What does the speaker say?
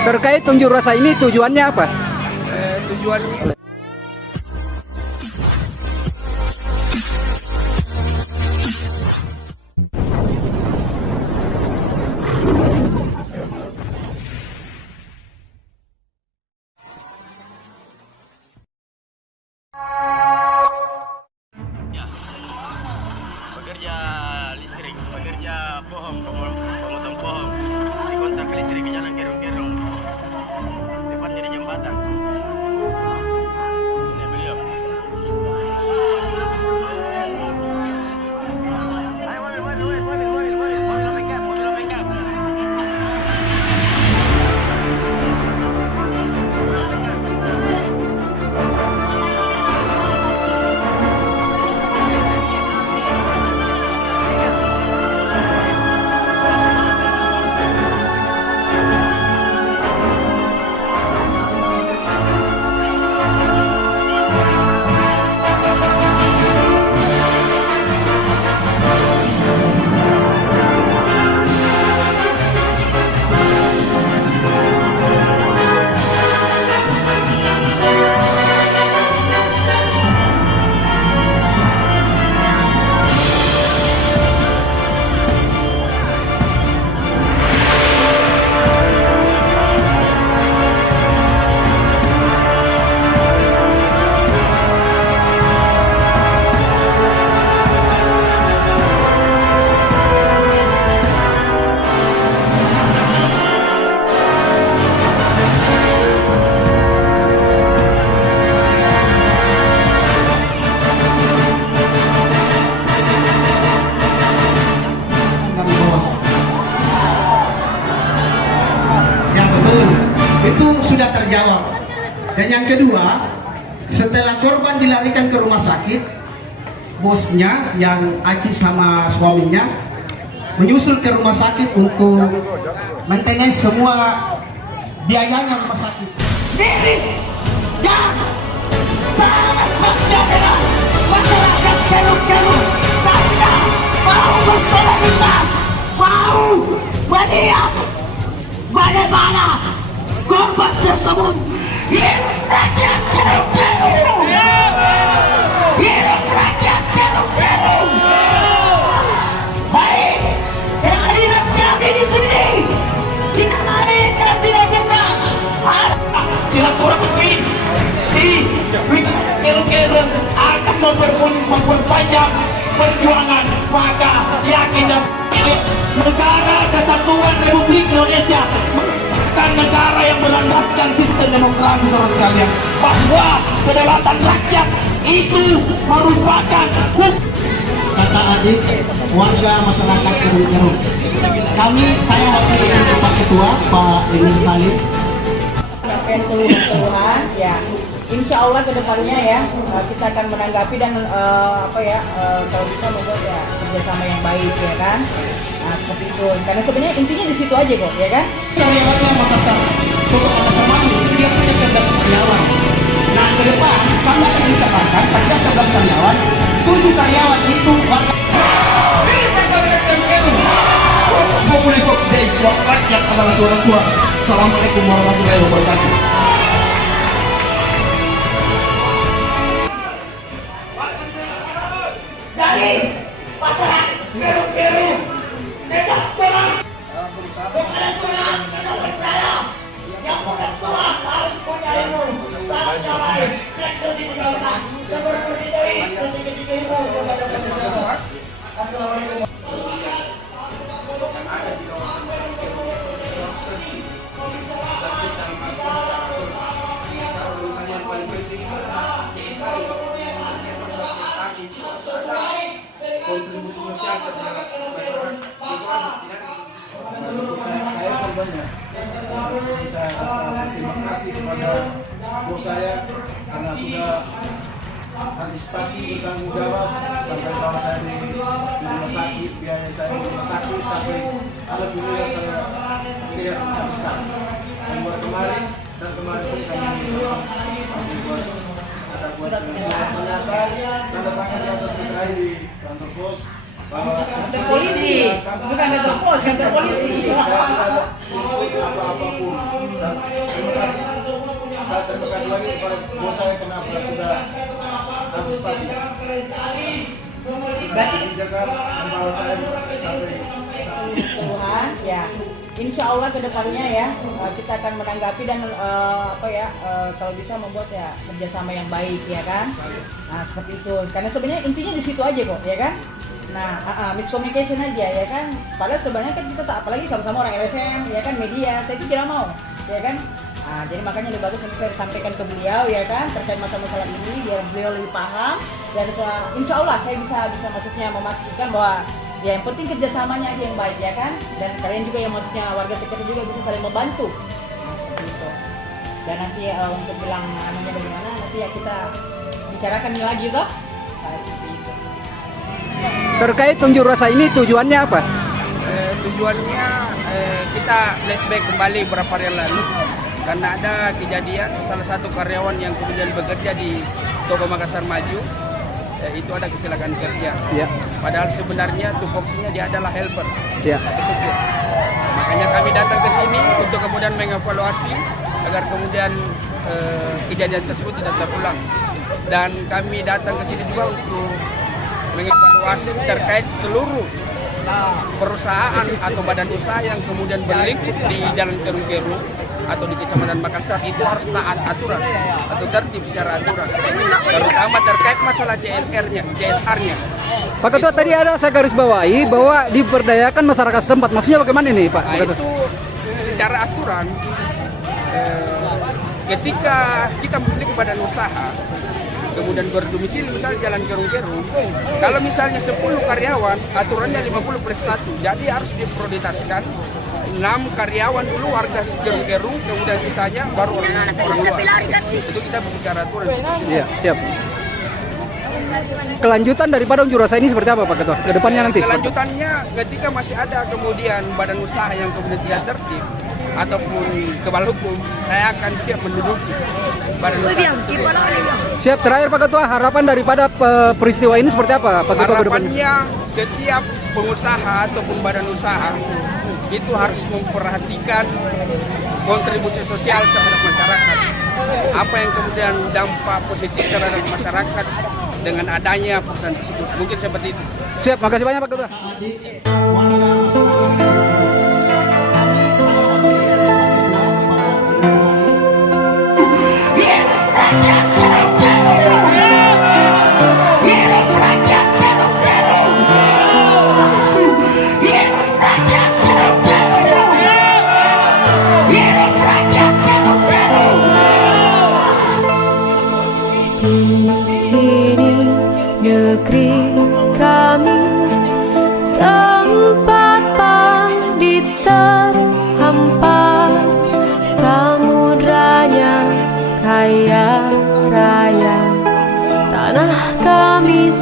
Terkait unjuk rasa ini tujuannya apa? Tujuan pekerja listrik, pekerja pohon, pemotong pohon, dikontak ke listrik ke jalan Gerong-Gerong, tepatnya di jembatan. Ini beliau. Ayo mobil backup. Itu sudah terjawab. Dan yang kedua, setelah korban dilarikan ke rumah sakit, bosnya yang Aci sama suaminya menyusul ke rumah sakit untuk maintenance semua biayanya rumah sakit. Miris dan sangat menjadikan masyarakat Gerong-Gerong karena mau bersolidaritas, mau melihat bagaimana korban tersebut hidup rakyat Gerong-Gerong, hidup rakyat Gerong-Gerong. Baik, kehadiran kami di sini tidak lain dan tidak bukan silaturahmi di Gerong-Gerong akan memperpanjang perjuangan maka yakin dan negara kesatuan Republik Indonesia bukan negara yang berlandaskan sistem demokrasi saudara sekalian, bahwa kedaulatan rakyat itu merupakan Kata adik warga masyarakat Gerong-Gerong, saya wakil dengan Pak Ketua Pak Emil Salim menyampaikan keluhan ya, insya Allah kedepannya ya kita akan menanggapi dan kalau bisa membuat ya kerjasama yang baik ya kan. Nah seperti itu, karena sebenarnya intinya di situ aja kok ya kan. karyawannya Makassar, Kota Makassar Mandi, dia punya 11 karyawan. Nah ke depan kami akan mencatatkan pada 11 karyawan, 7 karyawan itu bakal rakyat adalah orang tua. Assalamualaikum warahmatullahi wabarakatuh. Dari masyarakat Gerong-Gerong tidak senang. Bukan senang, kita percaya. Yang bukan senang harus punya ilmu. Saat damai, rektor ditinggalkan. Seperti itu, ketika ilmu kepada masyarakat. Assalamualaikum. kontribusi sosial terhadap masyarakat itu saya korbannya. Saya rasa terima kasih kepada bos saya karena sudah antisipasi bertanggung jawab sampai bawa saya di rumah sakit, biaya saya di rumah sakit sampai alhamdulillah saya sehat sampai sekarang. Dan buat kemarin pun kami buat Bukan kantor pos, kantor polisi. Saya tidak ada input apa-apapun. Dan terima kasih. Saya terima kasih lagi kepada bos saya kenapa sudah antisipasi. Berarti Kebijakan membawa saya sampai Tuhan, ya. Insya Allah kedepannya ya kita akan menanggapi dan kalau bisa membuat ya kerjasama yang baik ya kan. Nah seperti itu. Karena sebenarnya intinya di situ aja kok ya kan. Nah miscommunication aja ya kan. Padahal sebenarnya kan kita apalagi sama-sama orang LSM ya kan media. Saya tidak mau ya kan. Nah, jadi makanya lebih bagus nanti saya sampaikan ke beliau ya kan terkait masalah ini biar beliau lebih paham dan insya Allah saya bisa maksudnya memastikan bahwa ya yang penting kerjasamanya aja yang baik ya kan dan kalian juga yang maksudnya warga sekitar juga bisa saling membantu nah, seperti itu dan nanti untuk bilang anunya bagaimana nanti ya kita bicarakan lagi toh nah, seperti itu. Terkait unjuk rasa ini tujuannya apa? Tujuannya kita flashback kembali beberapa hari yang lalu karena ada kejadian salah satu karyawan yang kemudian bekerja di Toko Makassar Maju itu ada kecelakaan kerja. Ya. Padahal sebenarnya tupoksinya dia adalah helper, Ya. supir. Makanya kami datang ke sini untuk kemudian mengevaluasi agar kemudian kejadian tersebut tidak terulang. Dan kami datang ke sini juga untuk mengevaluasi terkait seluruh perusahaan atau badan usaha yang kemudian berlingkup di Jalan Kerung-Kerung atau di Kecamatan Makassar itu harus taat aturan atau tertib secara aturan, terutama terkait masalah CSR-nya. Pak Ketua tadi ada saya garis bawahi bahwa diberdayakan masyarakat setempat. Maksudnya bagaimana ini Pak? Nah, itu secara aturan ketika kita memiliki badan usaha kemudian berdomisili misalnya Jalan Kerung-Kerung, kalau misalnya 10 karyawan aturannya 50+1, jadi harus diprioritaskan 6 karyawan dulu warga Kerung-Kerung, kemudian sisanya baru orang luar. Itu kita berbicara aturan. Iya, siap. Kelanjutan daripada unjuk rasa ini seperti apa Pak Ketua? Kedepannya nanti? Kelanjutannya ketika masih ada kemudian badan usaha yang kemudian tidak tertib ataupun kebal hukum, saya akan siap menduduki badan usaha tersebut. Siap. Terakhir Pak Ketua, harapan daripada peristiwa ini seperti apa Pak Ketua kedepannya? Harapannya setiap pengusaha ataupun badan usaha itu harus memperhatikan kontribusi sosial terhadap masyarakat. Apa yang kemudian dampak positif terhadap masyarakat dengan adanya perusahaan tersebut. Mungkin seperti itu. Siap, makasih banyak Pak Ketua. Negeri kami tempat padi terhampar, samudranya kaya raya, tanah kami